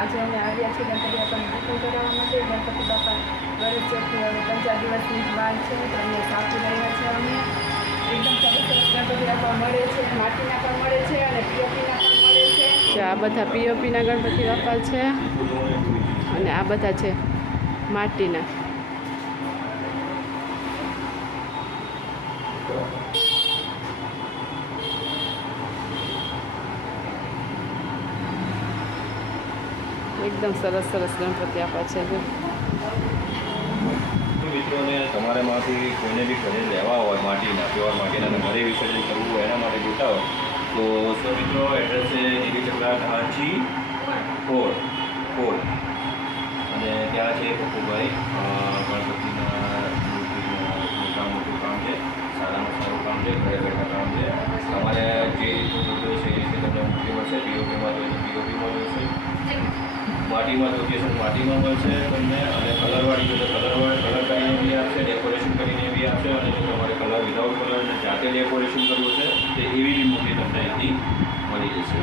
આજે અમે આવ્યા છીએ ગણપતિ બાપાને પૂજન કરાવવા માટે. ગણપતિ બાપા ગણેશ ચતુર્થી હવે 3-4 દિવસની જ વાર છે, તો અહીંયા સાપી રહ્યા છે અમે. એકદમ સરસ સરસ ગણપતિ બાપા મળે છે, માટીના પણ મળે છે અને પીઓપીના પણ મળે છે. આ બધા પીઓપીના ગણપતિ બાપા છે અને આ બધા છે માટીના. એકદમ સરસ સરસ ગણપતિ આપા છે. મિત્રોને તમારામાંથી કોઈને બી ઘરે લેવા હોય માટીના પ્યોર માટીના ઘરે વિસર્જન કરવું હોય એના માટે જોતા હોય તો મિત્રો એડ્રેસ છે દેવી ચકલા હાંચી ફોર અને ત્યાં છે પપ્પુભાઈ ગણપતિના મોટું કામ છે, સારામાં સારું કામ છે, ઘરે બેઠા કામ છે. તમારે જે રીતનું જોતું છે એ રીતે તમને મૂર્તિ મળશે. પીઓપીમાં જોઈએ તો પીઓપીમાં મળશે, માટીમાં જોઈએ છે માટીમાં મળશે તમને, અને કલરવાળી જોઈએ તો કલર કરીને બી આપશે, ડેકોરેશન કરીને બી આપશે, અને જો તમારે કલર વિધાઉટ કલર અને જાતે ડેકોરેશન કરવું છે તો એવી બી મૂર્તિ તમને અહીંથી મળી જશે.